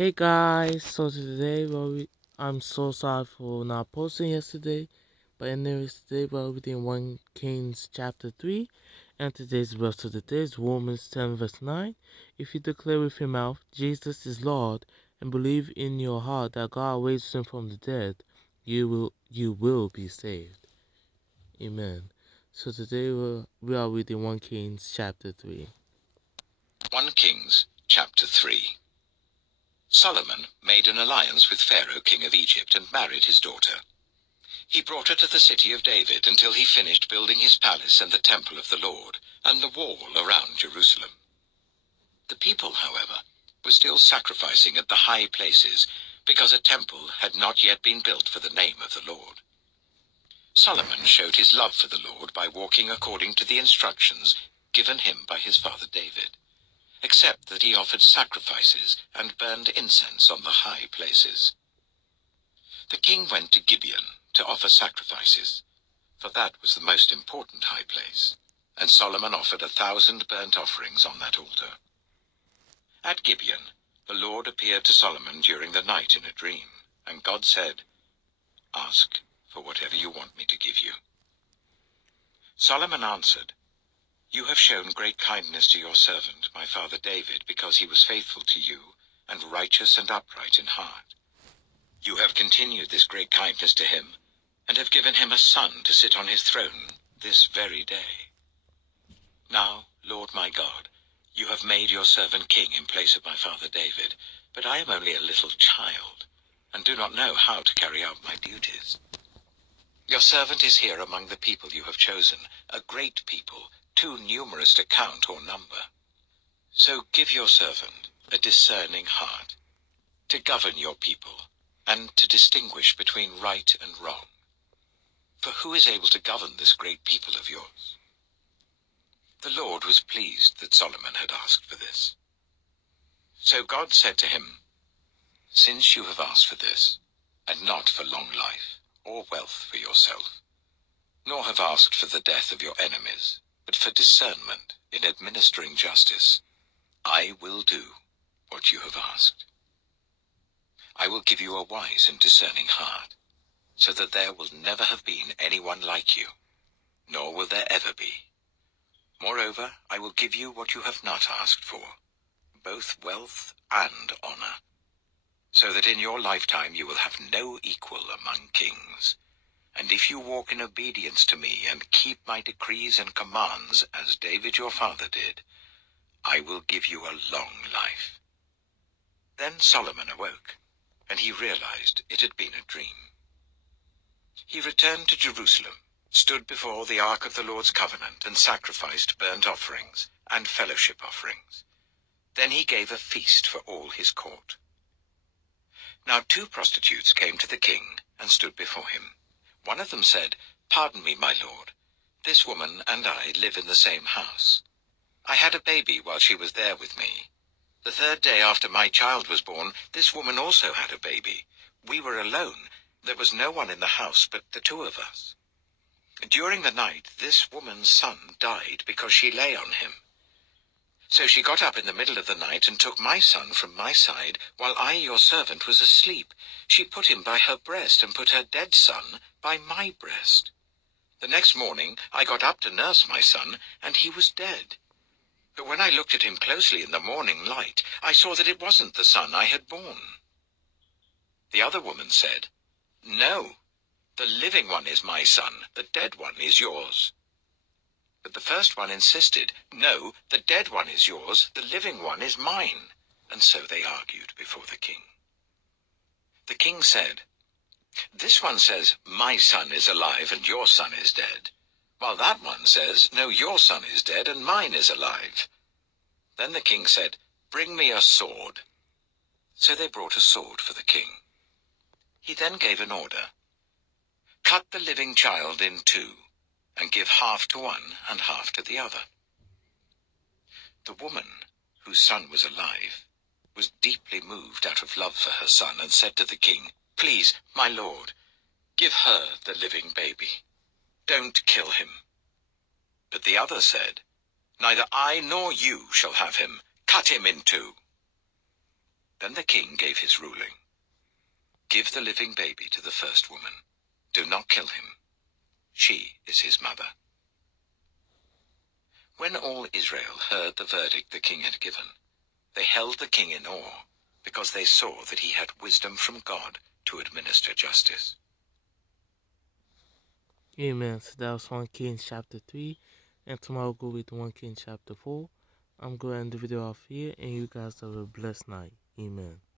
Hey guys, so today I'm so sorry for not posting yesterday, but anyways today we're reading 1 Kings chapter 3, and today's verse of the day is Romans 10 verse 9. If you declare with your mouth Jesus is Lord and believe in your heart that God raised him from the dead, you will be saved. Amen. So today we are reading 1 Kings chapter 3. 1 Kings chapter 3. Solomon made an alliance with Pharaoh king of Egypt and married his daughter. He brought her to the city of David until he finished building his palace and the temple of the Lord and the wall around Jerusalem. The people, however, were still sacrificing at the high places because a temple had not yet been built for the name of the Lord. Solomon showed his love for the Lord by walking according to the instructions given him by his father David, except that he offered sacrifices and burned incense on the high places. The king went to Gibeon to offer sacrifices, for that was the most important high place, and Solomon offered 1,000 burnt offerings on that altar. At Gibeon, the Lord appeared to Solomon during the night in a dream, and God said, "Ask for whatever you want me to give you." Solomon answered, "You have shown great kindness to your servant, my father David, because he was faithful to you and righteous and upright in heart. You have continued this great kindness to him, and have given him a son to sit on his throne this very day. Now, Lord my God, you have made your servant king in place of my father David, but I am only a little child, and do not know how to carry out my duties. Your servant is here among the people you have chosen, a great people, too numerous to count or number. So give your servant a discerning heart, to govern your people, and to distinguish between right and wrong. For who is able to govern this great people of yours?" The Lord was pleased that Solomon had asked for this. So God said to him, "Since you have asked for this, and not for long life or wealth for yourself, nor have asked for the death of your enemies, but for discernment in administering justice, I will do what you have asked. I will give you a wise and discerning heart, so that there will never have been anyone like you, nor will there ever be. Moreover, I will give you what you have not asked for, both wealth and honor, so that in your lifetime you will have no equal among kings. And if you walk in obedience to me and keep my decrees and commands, as David your father did, I will give you a long life." Then Solomon awoke, and he realized it had been a dream. He returned to Jerusalem, stood before the ark of the Lord's covenant, and sacrificed burnt offerings and fellowship offerings. Then he gave a feast for all his court. Now 2 prostitutes came to the king and stood before him. One of them said, "Pardon me, my lord. This woman and I live in the same house. I had a baby while she was there with me. The 3rd day after my child was born, this woman also had a baby. We were alone. There was no one in the house but the 2 of us. During the night, this woman's son died because she lay on him. So she got up in the middle of the night and took my son from my side, while I, your servant, was asleep. She put him by her breast and put her dead son by my breast. The next morning I got up to nurse my son, and he was dead. But when I looked at him closely in the morning light, I saw that it wasn't the son I had born." The other woman said, "No, the living one is my son, the dead one is yours." But the first one insisted, "No, the dead one is yours, the living one is mine." And so they argued before the king. The king said, "This one says, 'My son is alive and your son is dead,' while that one says, 'No, your son is dead and mine is alive.'" Then the king said, "Bring me a sword." So they brought a sword for the king. He then gave an order, "Cut the living child in 2, and give half to one and half to the other." The woman, whose son was alive, was deeply moved out of love for her son, and said to the king, "Please, my lord, give her the living baby. Don't kill him." But the other said, "Neither I nor you shall have him. Cut him in 2." Then the king gave his ruling. Give the living baby to the first woman. Do not kill him. She is his mother. When all Israel heard the verdict the king had given, they held the king in awe, because they saw that he had wisdom from God to administer justice. Amen. So that was 1 Kings chapter 3. And tomorrow we'll go with 1 Kings chapter 4. I'm going to end the video off here, and you guys have a blessed night. Amen.